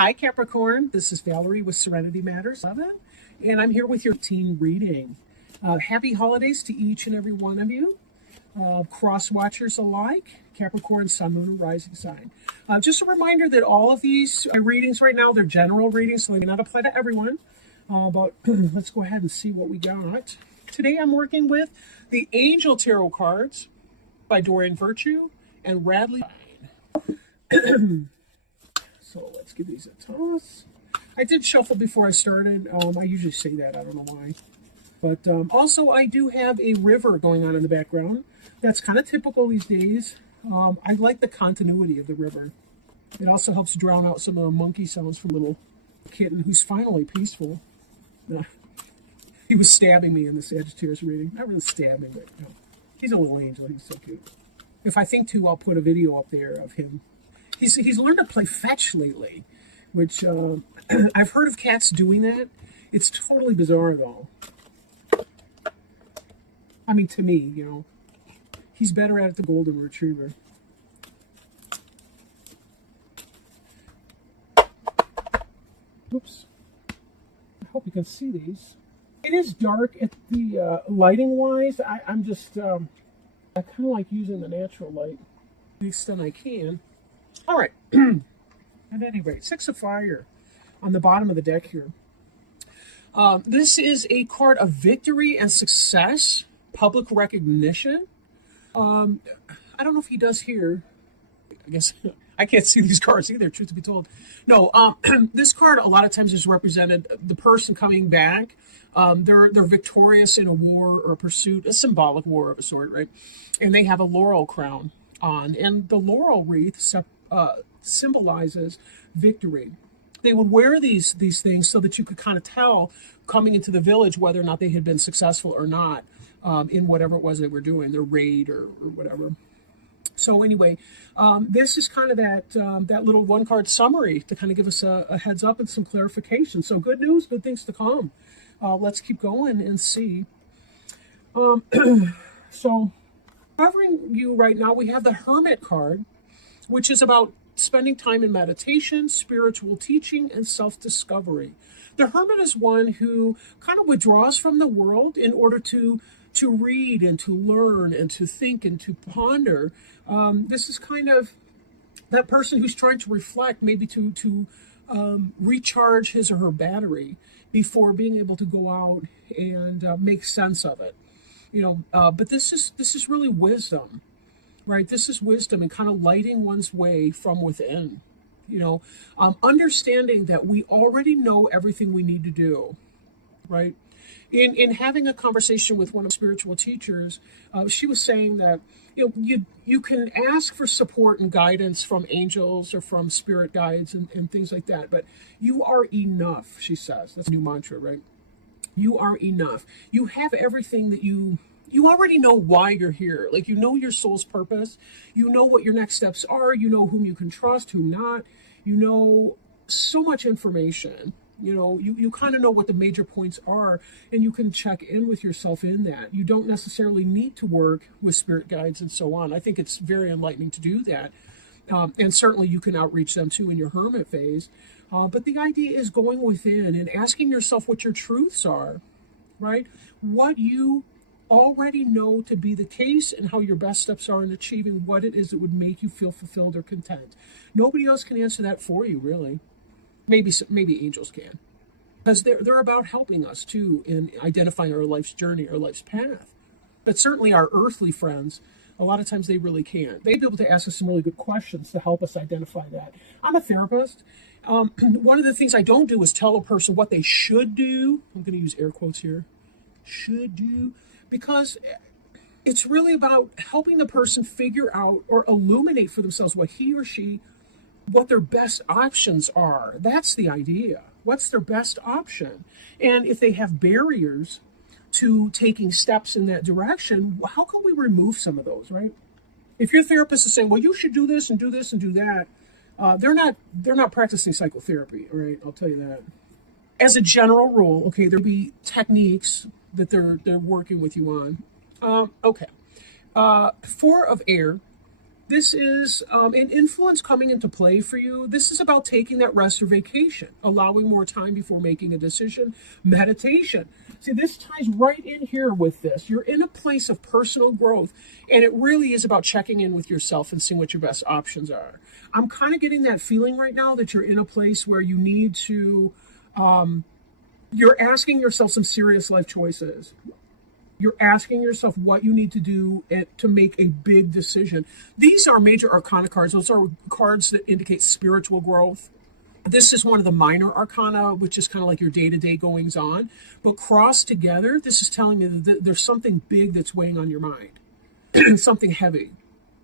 Hi, Capricorn. This is Valerie with Serenity Matters 11, and I'm here with your teen reading. Happy holidays to each and every one of you, cross watchers alike, Capricorn, Sun, Moon, and Rising sign. Just a reminder that all of these readings right now, they're general readings, so they may not apply to everyone. But let's go ahead and see what we got. Today I'm working with the Angel Tarot cards by Dorian Virtue and Radley. So let's give these a toss. I did shuffle before I started. I usually say that. I don't know why. But also, I do have a river going on in the background. That's kind of typical these days. I like the continuity of the river. It also helps drown out some of the monkey sounds from little kitten who's finally peaceful. He was stabbing me in the Sagittarius reading. Not really stabbing, but you know, he's a little angel. He's so cute. If I think to, I'll put a video up there of him. He's learned to play fetch lately, which I've heard of cats doing that. It's totally bizarre, though. I mean, to me, you know, he's better at it than Golden Retriever. Oops. I hope you can see these. It is dark at the lighting-wise. I'm just, I kind of like using the natural light to the extent I can. All right. At any rate, Six of Fire on the bottom of the deck here. This is a card of victory and success, public recognition. I don't know if he does here. I guess I can't see these cards either, truth to be told. No, this card a lot of times is represented the person coming back. They're victorious in a war or a pursuit, a symbolic war of a sort, right? And they have a laurel crown on, and the laurel wreath symbolizes victory. They would wear these things so that you could kind of tell coming into the village whether or not they had been successful or not in whatever it was they were doing, their raid or whatever. So anyway, this is kind of that little one card summary to kind of give us a heads up and some clarification. So good news, good things to come. Let's keep going and see. So covering you right now, we have the Hermit card, which is about spending time in meditation, spiritual teaching, and self-discovery. The Hermit is one who kind of withdraws from the world in order to read and to learn and to think and to ponder. This is kind of that person who's trying to reflect, maybe to recharge his or her battery before being able to go out and make sense of it. You know, but this is really wisdom. Right, this is wisdom and kind of lighting one's way from within. You know, understanding that we already know everything we need to do. Right, in having a conversation with one of the spiritual teachers, she was saying that you can ask for support and guidance from angels or from spirit guides and things like that, but you are enough. She says that's a new mantra, right? You are enough. You have everything that you already know why you're here. Like, you know your soul's purpose. You know what your next steps are. You know whom you can trust, whom not. You know so much information. You know, you kind of know what the major points are, and you can check in with yourself in that. You don't necessarily need to work with spirit guides and so on. I think it's very enlightening to do that. And certainly you can outreach them too in your hermit phase. But the idea is going within and asking yourself what your truths are, right? What you already know to be the case and how your best steps are in achieving what it is that would make you feel fulfilled or content. Nobody else can answer that for you, really. Maybe angels can, because they're about helping us too in identifying our life's journey, our life's path. But certainly our earthly friends, a lot of times they really can't. They'd be able to ask us some really good questions to help us identify that. I'm a therapist. One of the things I don't do is tell a person what they should do. I'm going to use air quotes here. Should do. Because it's really about helping the person figure out or illuminate for themselves what their best options are. That's the idea. What's their best option? And if they have barriers to taking steps in that direction, how can we remove some of those, right? If your therapist is saying, well, you should do this and do this and do that, they're not practicing psychotherapy, right? I'll tell you that. As a general rule, okay, there'll be techniques that they're working with you on. Okay. Four of air This is an influence coming into play for you. This is about taking that rest or vacation, allowing more time before making a decision, meditation. See, this ties right in here with this. You're in a place of personal growth, and it really is about checking in with yourself and seeing what your best options are. I'm kind of getting that feeling right now that you're in a place where you need to, you're asking yourself some serious life choices. You're asking yourself what you need to do to make a big decision. These are major arcana cards. Those are cards that indicate spiritual growth. This is one of the minor arcana, which is kind of like your day-to-day goings on. But crossed together, this is telling me that there's something big that's weighing on your mind, something heavy.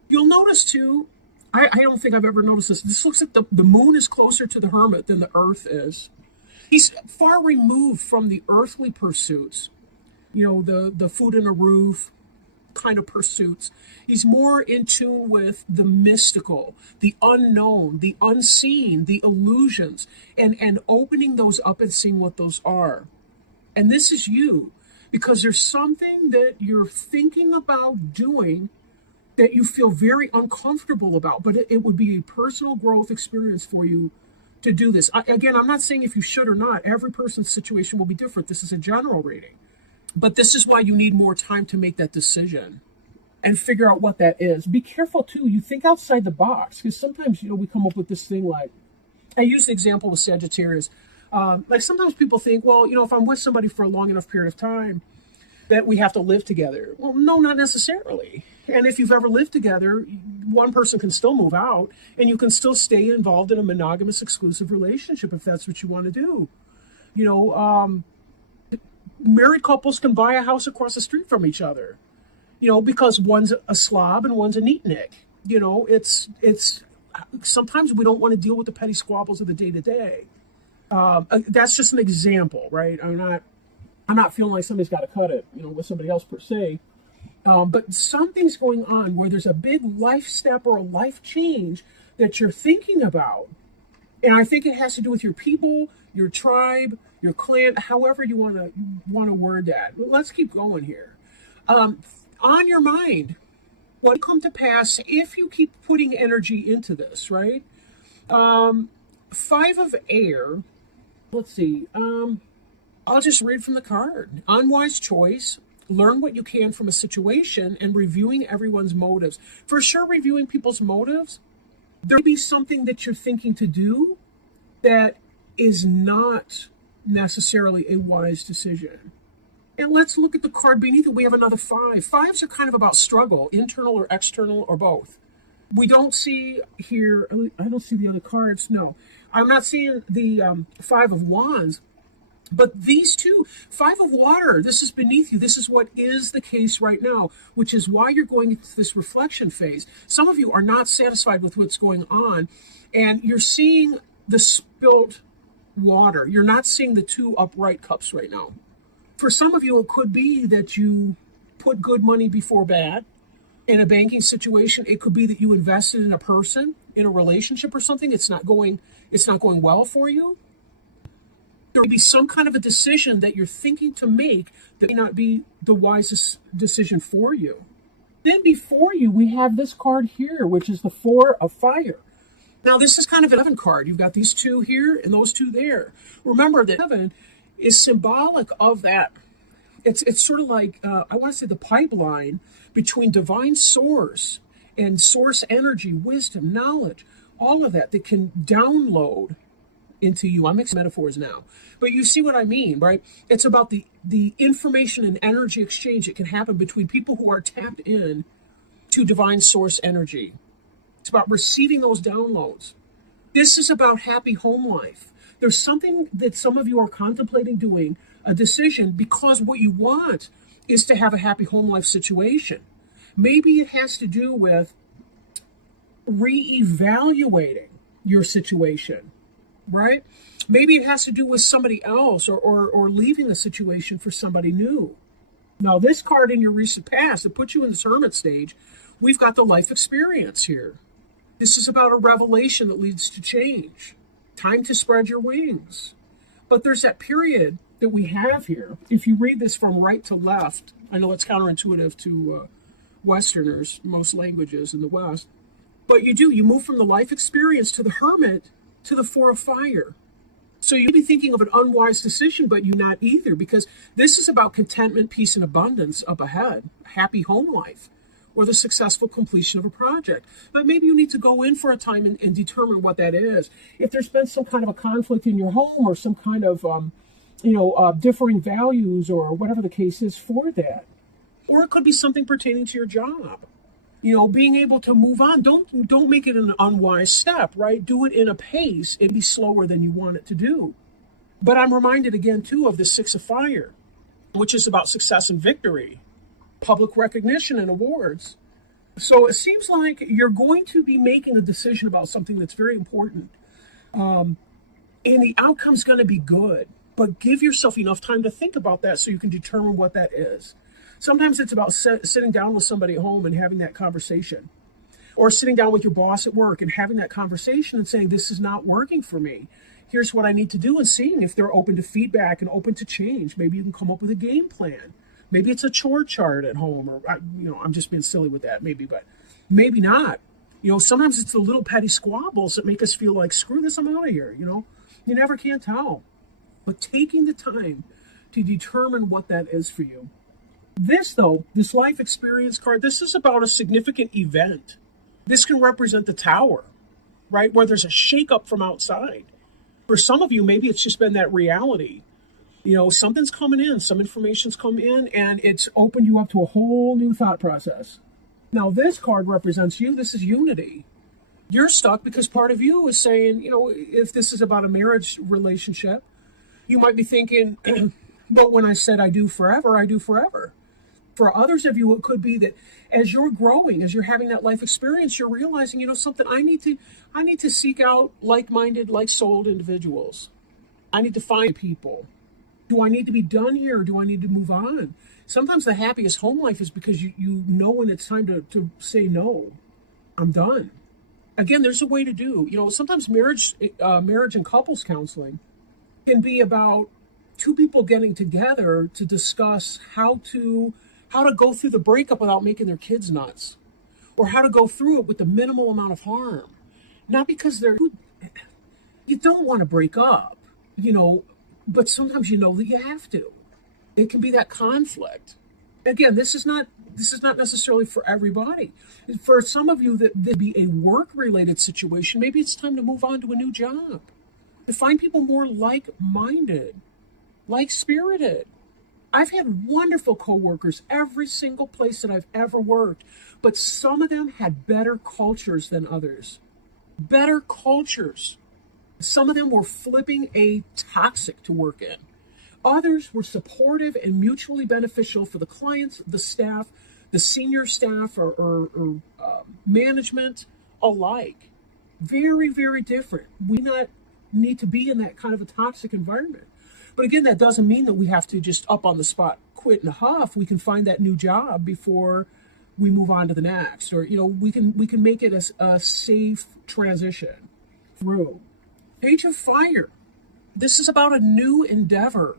You'll notice too, I don't think I've ever noticed this. This looks like the moon is closer to the hermit than the earth is. He's far removed from the earthly pursuits. You know, the food and a roof kind of pursuits. He's more in tune with the mystical, the unknown, the unseen, the illusions, and opening those up and seeing what those are. And this is you, because there's something that you're thinking about doing that you feel very uncomfortable about, but it would be a personal growth experience for you to do this. Again, I'm not saying if you should or not. Every person's situation will be different. This is a general reading. But this is why you need more time to make that decision and figure out what that is. Be careful, too. You think outside the box, because sometimes, we come up with this thing like, I use the example with Sagittarius. Like sometimes people think, well, if I'm with somebody for a long enough period of time, that we have to live together. Well, no, not necessarily. And if you've ever lived together, one person can still move out, and you can still stay involved in a monogamous, exclusive relationship if that's what you want to do. Married couples can buy a house across the street from each other, because one's a slob and one's a neatnik. It's sometimes we don't want to deal with the petty squabbles of the day to day. That's just an example, right? I'm not feeling like somebody's got to cut it, with somebody else per se. But something's going on where there's a big life step or a life change that you're thinking about. And I think it has to do with your people, your tribe, your clan, however you want to word that. Let's keep going here. On your mind, what will come to pass if you keep putting energy into this, right? 5 of air. Let's see. I'll just read from the card. Unwise choice. Learn what you can from a situation and reviewing everyone's motives. For sure, reviewing people's motives. There may be something that you're thinking to do that is not necessarily a wise decision. And let's look at the card beneath it. We have another 5. 5s are kind of about struggle, internal or external or both. We don't see here, I don't see the other cards. No, I'm not seeing the 5 of Wands. But these two, 5 of water, this is beneath you. This is what is the case right now, which is why you're going into this reflection phase. Some of you are not satisfied with what's going on, and you're seeing the spilt water. You're not seeing the 2 upright cups right now. For some of you, it could be that you put good money before bad. In a banking situation, it could be that you invested in a person, in a relationship or something. It's not going well for you. There may be some kind of a decision that you're thinking to make that may not be the wisest decision for you. Then before you, we have this card here, which is the 4 of fire. Now, this is kind of an 11 card. You've got these 2 here and those 2 there. Remember that 7 is symbolic of that. It's sort of like, I want to say the pipeline between divine source and source energy, wisdom, knowledge, all of that can download into you. I'm mixing metaphors now, but you see what I mean, right? It's about the information and energy exchange that can happen between people who are tapped in to divine source energy. It's about receiving those downloads. This is about happy home life. There's something that some of you are contemplating doing, a decision, because what you want is to have a happy home life situation. Maybe it has to do with reevaluating your situation. Right? Maybe it has to do with somebody else or leaving a situation for somebody new. Now, this card in your recent past that puts you in this hermit stage, we've got the life experience here. This is about a revelation that leads to change. Time to spread your wings. But there's that period that we have here. If you read this from right to left, I know it's counterintuitive to Westerners, most languages in the West. But you move from the life experience to the hermit to the Four of Fire. So you'd be thinking of an unwise decision, but you're not either, because this is about contentment, peace, and abundance up ahead, a happy home life, or the successful completion of a project. But maybe you need to go in for a time and determine what that is. If there's been some kind of a conflict in your home, or some kind of, differing values, or whatever the case is for that. Or it could be something pertaining to your job. Being able to move on. Don't make it an unwise step, right? Do it in a pace. It'd be slower than you want it to do. But I'm reminded again, too, of the Six of Fire, which is about success and victory, public recognition and awards. So it seems like you're going to be making a decision about something that's very important. And the outcome's going to be good. But give yourself enough time to think about that so you can determine what that is. Sometimes it's about sitting down with somebody at home and having that conversation. Or sitting down with your boss at work and having that conversation and saying, this is not working for me. Here's what I need to do, and seeing if they're open to feedback and open to change. Maybe you can come up with a game plan. Maybe it's a chore chart at home, or, I'm just being silly with that, maybe, but maybe not. Sometimes it's the little petty squabbles that make us feel like, screw this, I'm out of here, You never can tell. But taking the time to determine what that is for you. This life experience card, this is about a significant event. This can represent the Tower, right? Where there's a shakeup from outside. For some of you, maybe it's just been that reality. Something's coming in, some information's come in, and it's opened you up to a whole new thought process. Now, this card represents you. This is unity. You're stuck because part of you is saying, if this is about a marriage relationship, you might be thinking, but when I said I do forever, I do forever. For others of you, it could be that as you're growing, as you're having that life experience, you're realizing, something, I need to seek out like-minded, like-souled individuals. I need to find people. Do I need to be done here, or do I need to move on? Sometimes the happiest home life is because you know when it's time to say no. I'm done. Again, there's a way to do. Sometimes marriage and couples counseling can be about two people getting together to discuss how to go through the breakup without making their kids nuts, or how to go through it with the minimal amount of harm. Not because you don't want to break up, but sometimes that you have to. It can be that conflict. Again, this is not necessarily for everybody. For some of you, that'd be a work-related situation. Maybe it's time to move on to a new job, to find people more like-minded, like-spirited. I've had wonderful coworkers every single place that I've ever worked, but some of them had better cultures than others. Better cultures. Some of them were flipping a toxic to work in. Others were supportive and mutually beneficial for the clients, the staff, the senior staff, or management alike. Very, very different. We not need to be in that kind of a toxic environment. But again, that doesn't mean that we have to just up on the spot quit in a huff. We can find that new job before we move on to the next, or we can make it a safe transition through. Page of Fire. This is about a new endeavor,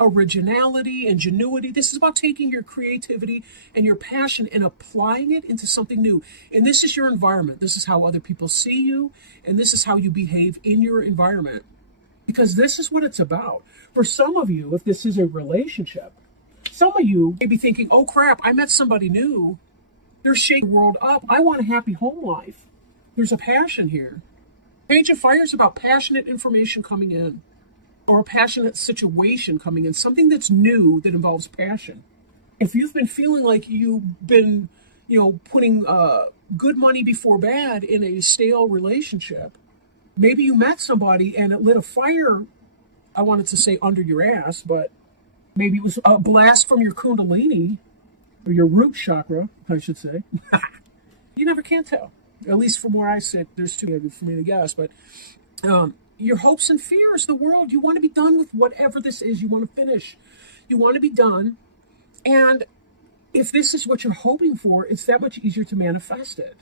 originality, ingenuity. This is about taking your creativity and your passion and applying it into something new. And this is your environment. This is how other people see you, and this is how you behave in your environment. Because this is what it's about. For some of you, if this is a relationship, some of you may be thinking, oh crap, I met somebody new. They're shaking the world up. I want a happy home life. There's a passion here. Page of Fire is about passionate information coming in, or a passionate situation coming in, something that's new that involves passion. If you've been feeling like you've been, putting good money before bad in a stale relationship, maybe you met somebody and it lit a fire, I wanted to say under your ass, but maybe it was a blast from your kundalini, or your root chakra, I should say. You never can tell. At least from where I sit, there's too many for me to guess. But your hopes and fears, the world, you want to be done with whatever this is. You want to finish. You want to be done. And if this is what you're hoping for, it's that much easier to manifest it.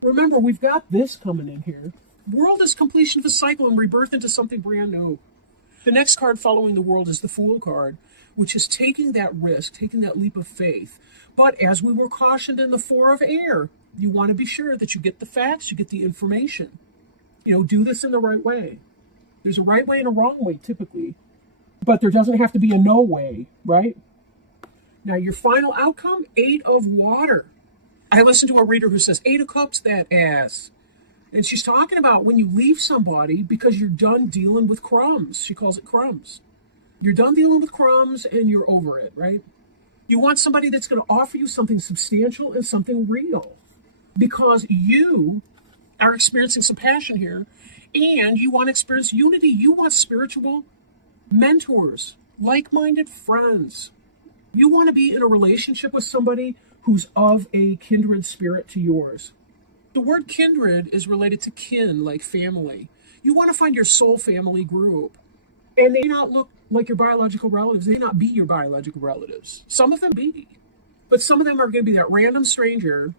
Remember, we've got this coming in here. World is completion of a cycle and rebirth into something brand new. The next card following the World is the Fool card, which is taking that risk, taking that leap of faith. But as we were cautioned in the Four of Air, You want to be sure that you get the facts, you get the information. Do this in the right way. There's a right way and a wrong way, typically. But there doesn't have to be a no way, right? Now, your final outcome, 8 of water. I listened to a reader who says, 8 of cups, that ass. And she's talking about when you leave somebody because you're done dealing with crumbs. She calls it crumbs. You're done dealing with crumbs and you're over it, right? You want somebody that's going to offer you something substantial and something real. Because you are experiencing some passion here and you want to experience unity. You want spiritual mentors, like-minded friends. You want to be in a relationship with somebody who's of a kindred spirit to yours. The word kindred is related to kin, like family. You want to find your soul family group. And they may not look like your biological relatives. They may not be your biological relatives. Some of them be. But some of them are going to be that random stranger,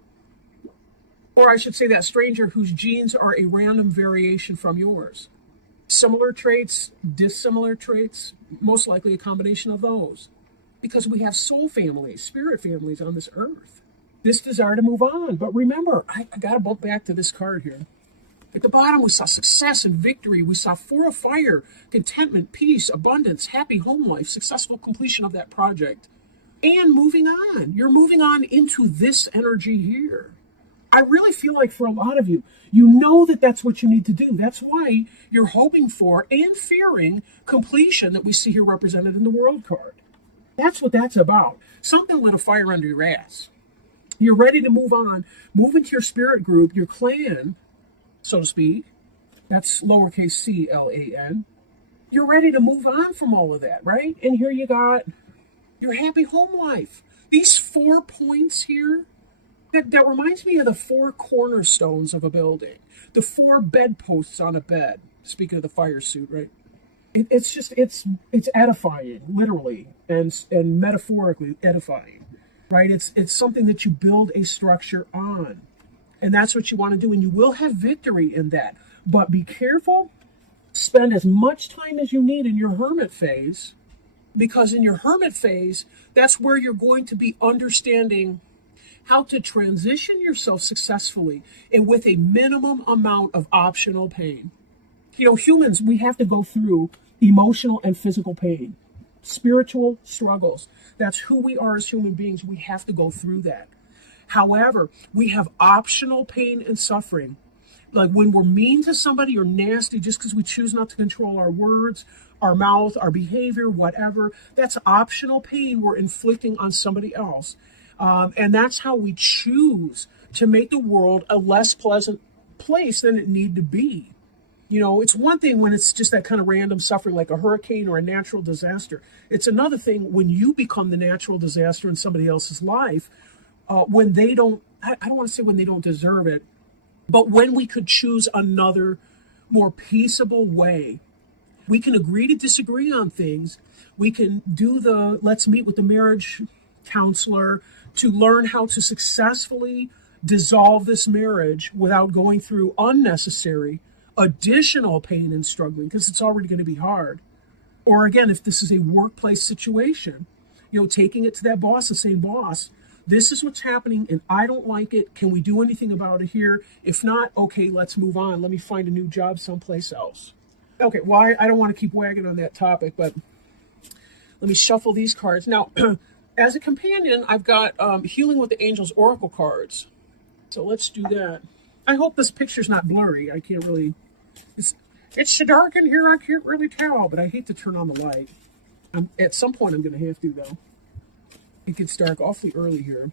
or I should say that stranger whose genes are a random variation from yours. Similar traits, dissimilar traits, most likely a combination of those. Because we have soul families, spirit families on this earth. This desire to move on. But remember, I got to bump back to this card here. At the bottom, we saw success and victory. We saw 4 of fire, contentment, peace, abundance, happy home life, successful completion of that project. And moving on. You're moving on into this energy here. I really feel like for a lot of you, you know that that's what you need to do. That's why you're hoping for and fearing completion that we see here represented in the World card. That's what that's about. Something lit a fire under your ass. You're ready to move on, move into your spirit group, your clan, so to speak. That's lowercase c-l-a-n. You're ready to move on from all of that, right? And here you got your happy home life. These 4 points here, that reminds me of the 4 cornerstones of a building, the 4 bedposts on a bed. Speaking of the fire suit, right? It's edifying, literally, and metaphorically edifying, right? It's something that you build a structure on, and that's what you want to do, and you will have victory in that. But be careful. Spend as much time as you need in your hermit phase, because in your hermit phase, that's where you're going to be understanding how to transition yourself successfully and with a minimum amount of optional pain. Humans, we have to go through emotional and physical pain, spiritual struggles. That's who we are as human beings. We have to go through that. However, we have optional pain and suffering. Like when we're mean to somebody or nasty just because we choose not to control our words, our mouth, our behavior, whatever, that's optional pain we're inflicting on somebody else. And that's how we choose to make the world a less pleasant place than it need to be. It's one thing when it's just that kind of random suffering like a hurricane or a natural disaster. It's another thing when you become the natural disaster in somebody else's life, when they don't, I don't want to say when they don't deserve it, but when we could choose another more peaceable way. We can agree to disagree on things. We can do let's meet with the marriage counselor to learn how to successfully dissolve this marriage without going through unnecessary additional pain and struggling, because it's already going to be hard. Or again, if this is a workplace situation, taking it to that boss and saying, boss, this is what's happening and I don't like it. Can we do anything about it here? If not, okay, let's move on. Let me find a new job someplace else. Okay, well, I don't want to keep wagging on that topic, but let me shuffle these cards. Now, as a companion, I've got Healing with the Angels Oracle cards. So let's do that. I hope this picture's not blurry. I can't really... It's so dark in here, I can't really tell, but I hate to turn on the light. At some point, I'm going to have to, though. It gets dark awfully early here.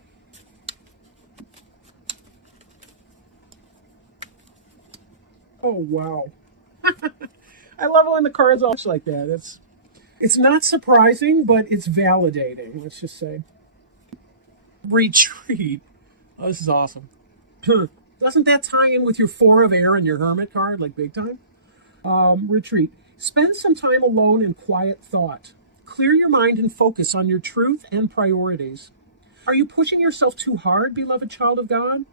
Oh, wow. I love it when the cards are like that. It's not surprising, but it's validating, let's just say. Retreat. Oh, this is awesome. Doesn't that tie in with your 4 of air and your hermit card, like big time? Retreat. Spend some time alone in quiet thought. Clear your mind and focus on your truth and priorities. Are you pushing yourself too hard, beloved child of God?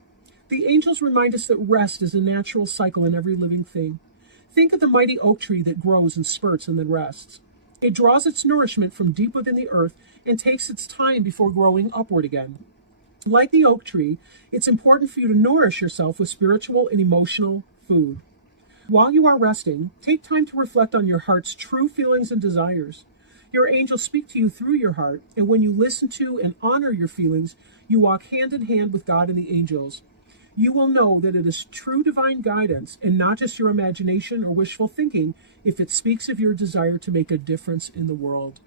The angels remind us that rest is a natural cycle in every living thing. Think of the mighty oak tree that grows and spurts and then rests. It draws its nourishment from deep within the earth and takes its time before growing upward again. Like the oak tree, it's important for you to nourish yourself with spiritual and emotional food. While you are resting, take time to reflect on your heart's true feelings and desires. Your angels speak to you through your heart, and when you listen to and honor your feelings, you walk hand in hand with God and the angels. You will know that it is true divine guidance and not just your imagination or wishful thinking if it speaks of your desire to make a difference in the world.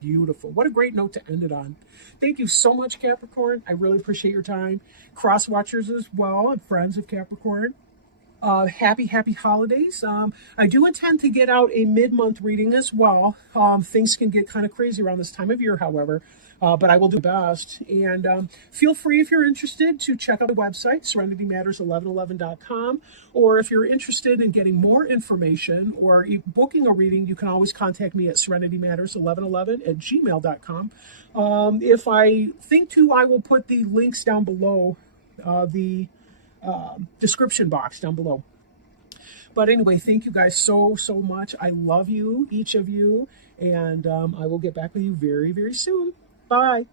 Beautiful. What a great note to end it on. Thank you so much, Capricorn. I really appreciate your time. Cross watchers as well and friends of Capricorn. Happy holidays. I do intend to get out a mid-month reading as well. Things can get kind of crazy around this time of year, however, but I will do my best. And feel free, if you're interested, to check out the website, serenitymatters1111.com, or if you're interested in getting more information or booking a reading, you can always contact me at serenitymatters1111@gmail.com. If I think to, I will put the links down below the description box down below. But anyway, thank you guys so much. I love you, each of you, and I will get back with you very soon. Bye.